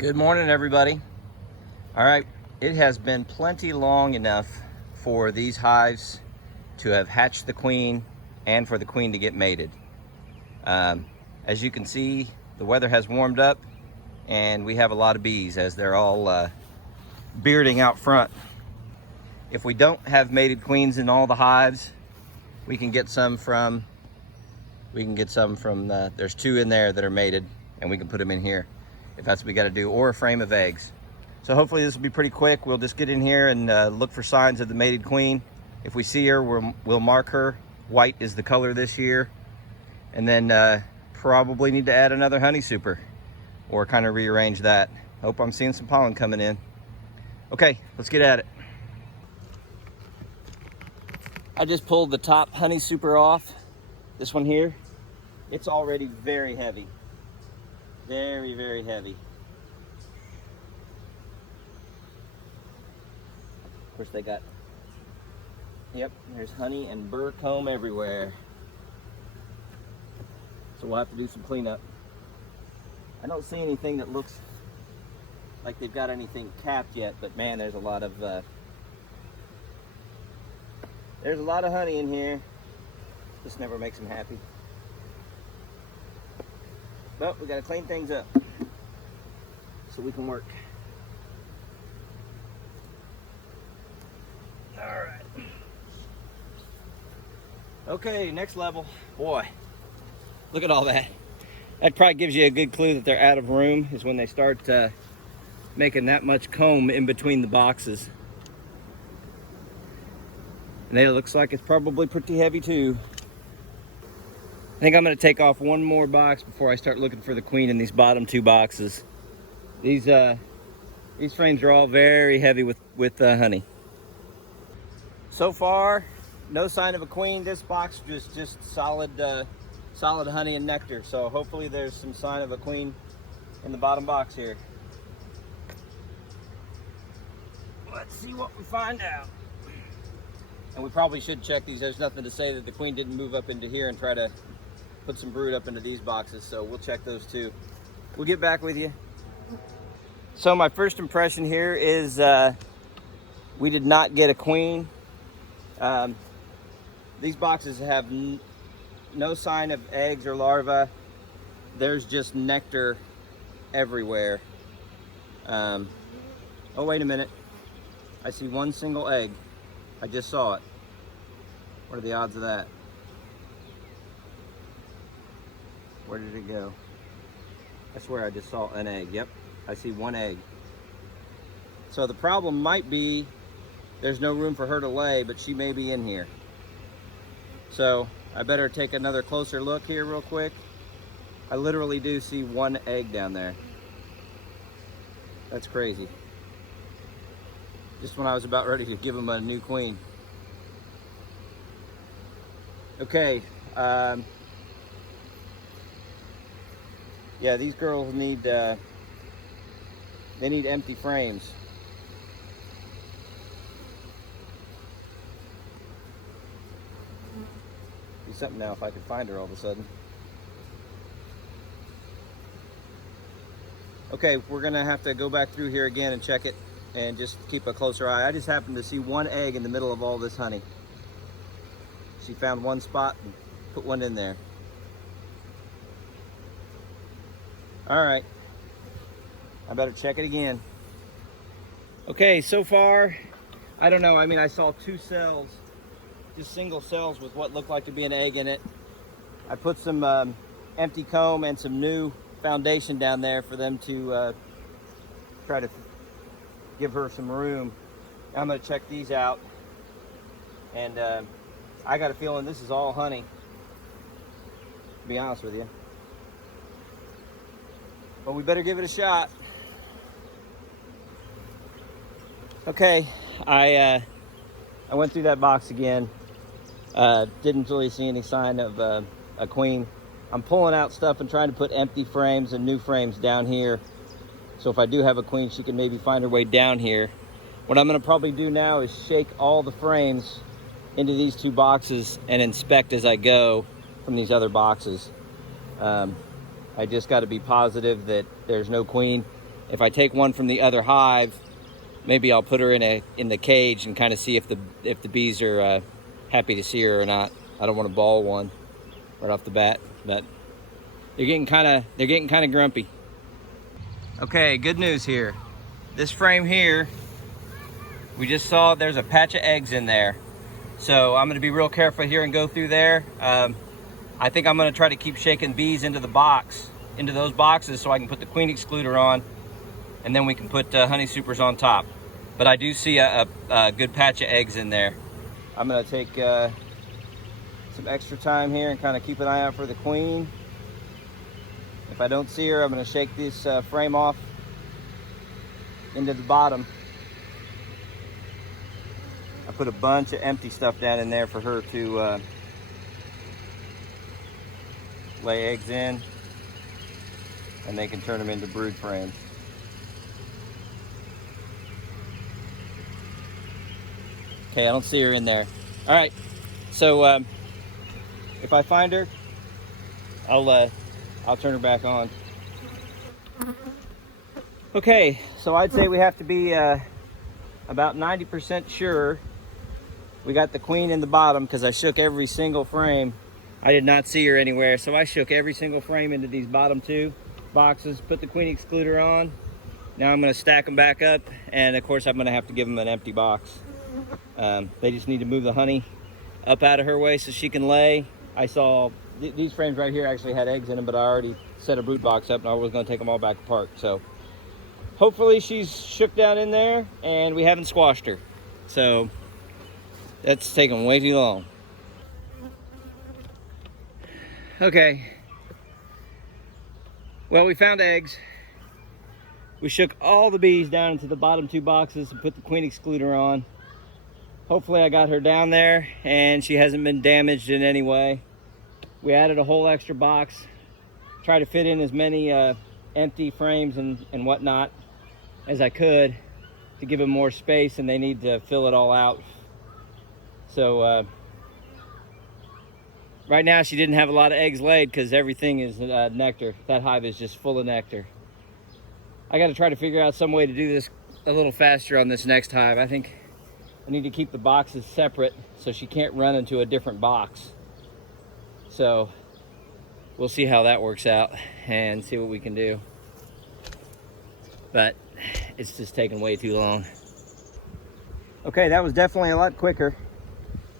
Good morning, everybody. All right, it has been plenty long enough for these hives to have hatched the queen and for the queen to get mated. As you can see, the weather has warmed up and we have a lot of bees as they're all bearding out front. If we don't have mated queens in all the hives, we can get some from, there's two in there that are mated, and we can put them in here if that's what we got to do, or a frame of eggs. So hopefully this will be pretty quick. We'll just get in here and look for signs of the mated queen. If we see her, we'll mark her. White is the color this year. And then probably need to add another honey super or kind of rearrange that. Hope I'm seeing some pollen coming in. Okay, let's get at it. I just pulled the top honey super off. This one here, it's already very heavy. Very, very heavy. Of course they got, yep, there's honey and burr comb everywhere. So we'll have to do some cleanup. I don't see anything that looks like they've got anything capped yet, but man, there's a lot of honey in here. This never makes them happy. But we gotta clean things up so we can work. All right. Okay, next level. Boy, look at all that. That probably gives you a good clue that they're out of room, is when they start making that much comb in between the boxes. And it looks like it's probably pretty heavy too. I think I'm going to take off one more box before I start looking for the queen in these bottom two boxes. These frames are all very heavy with honey. So far, no sign of a queen. This box is just solid honey and nectar. So hopefully there's some sign of a queen in the bottom box here. Let's see what we find out. And we probably should check these. There's nothing to say that the queen didn't move up into here and try to put some brood up into these boxes, so we'll check those too. We'll get back with you. So my first impression here is we did not get a queen. These boxes have no sign of eggs or larvae. There's just nectar everywhere. Oh, wait a minute. I see one single egg. I just saw it. What are the odds of that? Where did it go? I swear I just saw an egg. Yep, I see one egg. So the problem might be there's no room for her to lay, but she may be in here. So I better take another closer look here real quick. I literally do see one egg down there. That's crazy. Just when I was about ready to give them a new queen. Okay. Yeah, these girls need, they need empty frames. Do something now if I could find her all of a sudden. Okay, we're gonna have to go back through here again and check it and just keep a closer eye. I just happened to see one egg in the middle of all this honey. She found one spot and put one in there. All right, I better check it again. Okay, so far, I don't know. I mean, I saw two cells, just single cells with what looked like to be an egg in it. I put some empty comb and some new foundation down there for them to try to give her some room. I'm gonna check these out. And I got a feeling this is all honey, to be honest with you. But we better give it a shot. Okay, I went through that box again. Didn't really see any sign of a queen. I'm pulling out stuff and trying to put empty frames and new frames down here. So if I do have a queen, she can maybe find her way down here. What I'm gonna probably do now is shake all the frames into these two boxes and inspect as I go from these other boxes. I just got to be positive that there's no queen if I take one from the other hive, maybe I'll put her in the cage and kind of see if the bees are happy to see her or not. I don't want to ball one right off the bat, but they're getting kind of grumpy. Okay, good news here. This frame here, we just saw there's a patch of eggs in there. So I'm gonna be real careful here and go through there. I think I'm gonna try to keep shaking bees into those boxes so I can put the queen excluder on, and then we can put honey supers on top. But I do see a good patch of eggs in there. I'm gonna take some extra time here and kind of keep an eye out for the queen. If I don't see her, I'm gonna shake this frame off into the bottom. I put a bunch of empty stuff down in there for her to lay eggs in, and they can turn them into brood frames. Okay, I don't see her in there. All right, so if I find her, I'll turn her back on. Okay, so I'd say we have to be about 90% sure we got the queen in the bottom, because I shook every single frame. I did not see her anywhere, so I shook every single frame into these bottom two boxes, put the queen excluder on. Now I'm gonna stack them back up, and of course I'm gonna have to give them an empty box. They just need to move the honey up out of her way so she can lay. I saw these frames right here actually had eggs in them, but I already set a brood box up and I was gonna take them all back apart. So hopefully she's shook down in there and we haven't squashed her. So that's taking way too long. Okay. Well, we found eggs. We shook all the bees down into the bottom two boxes and put the queen excluder on. Hopefully I got her down there and she hasn't been damaged in any way. We added a whole extra box, tried to fit in as many empty frames and whatnot as I could to give them more space, and they need to fill it all out. So right now she didn't have a lot of eggs laid because everything is nectar. That hive is just full of nectar. I got to try to figure out some way to do this a little faster on this next hive. I think I need to keep the boxes separate so she can't run into a different box. So we'll see how that works out and see what we can do. But it's just taking way too long. Okay, that was definitely a lot quicker.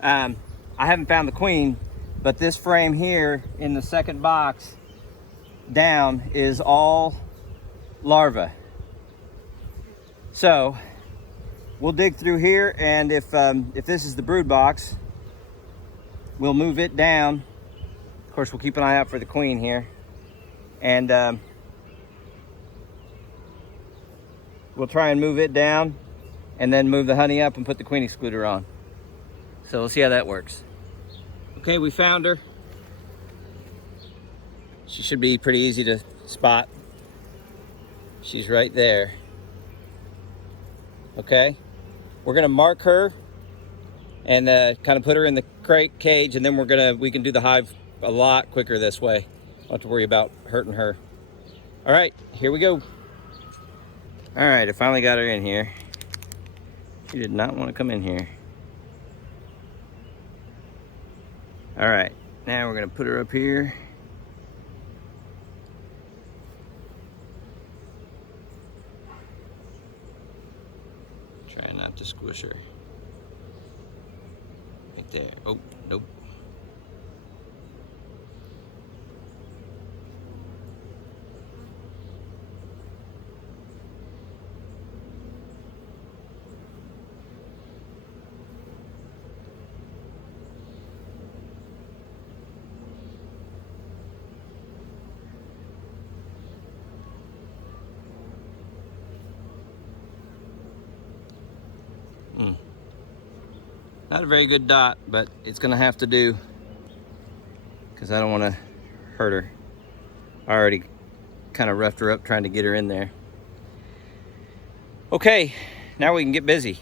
I haven't found the queen, but this frame here in the second box down is all larvae. So we'll dig through here, and if this is the brood box, we'll move it down. Of course, we'll keep an eye out for the queen here, and we'll try and move it down and then move the honey up and put the queen excluder on. So we'll see how that works. Okay, we found her. She should be pretty easy to spot. She's right there. Okay, we're gonna mark her and kind of put her in the crate cage, and then we can do the hive a lot quicker this way. Don't have to worry about hurting her. All right, here we go. All right, I finally got her in here. She did not want to come in here. All right, now we're gonna put her up here. Try not to squish her. Right there. Oh, nope. Not a very good dot, but it's gonna have to do because I don't want to hurt her. I already kind of roughed her up trying to get her in there. Okay, now we can get busy.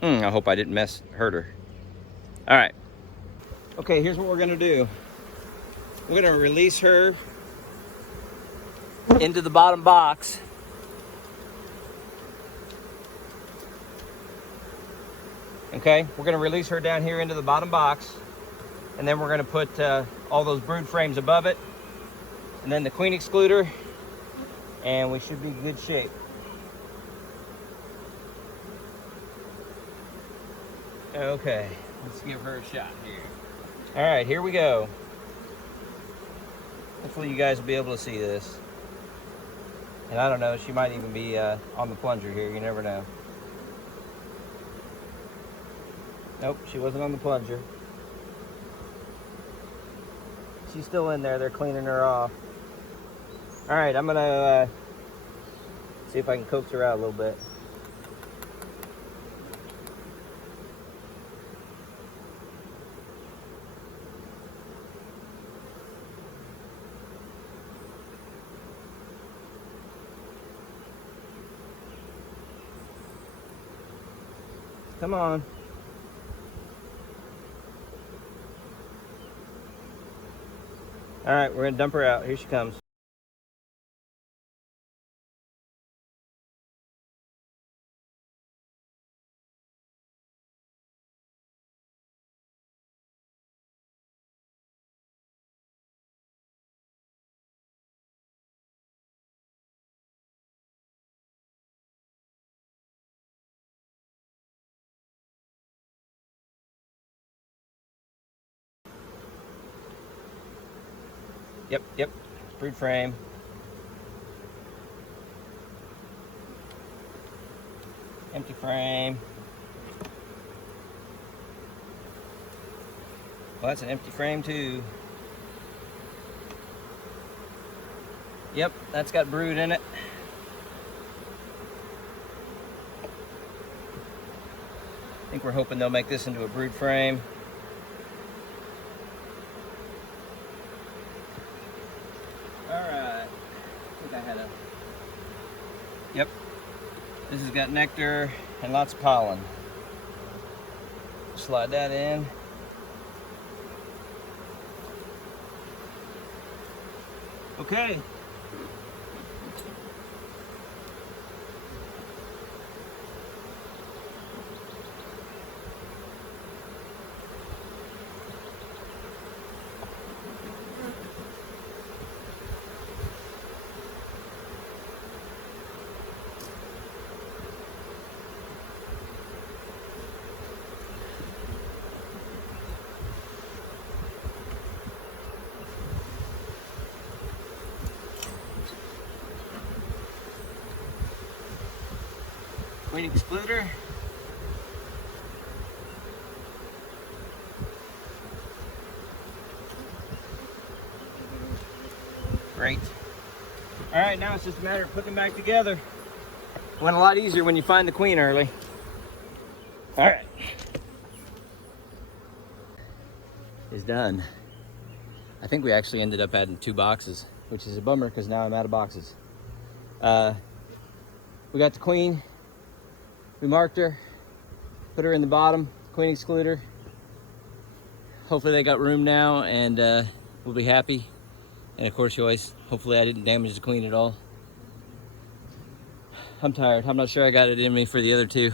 I hope I didn't hurt her. All right. Okay, here's what we're gonna do. We're gonna release her into the bottom box Okay, we're gonna release her down here into the bottom box, and then we're gonna put all those brood frames above it, and then the queen excluder, and we should be in good shape. Okay, let's give her a shot here. All right, here we go. Hopefully you guys will be able to see this. And I don't know, she might even be on the plunger here, you never know. Nope, she wasn't on the plunger. She's still in there, they're cleaning her off. All right, I'm gonna see if I can coax her out a little bit. Come on. All right, we're gonna dump her out. Here she comes. Yep, brood frame. Empty frame. Well, that's an empty frame too. Yep, that's got brood in it. I think we're hoping they'll make this into a brood frame. Alright, I think I had a... Yep, this has got nectar and lots of pollen. Slide that in. Okay. Queen excluder. Great. All right, now it's just a matter of putting them back together. Went a lot easier when you find the queen early. All right. It's done. I think we actually ended up adding 2 boxes, which is a bummer because now I'm out of boxes. We got the queen. We marked her, put her in the bottom, queen excluder. Hopefully they got room now and we'll be happy. And of course, hopefully I didn't damage the queen at all. I'm tired. I'm not sure I got it in me for the other 2.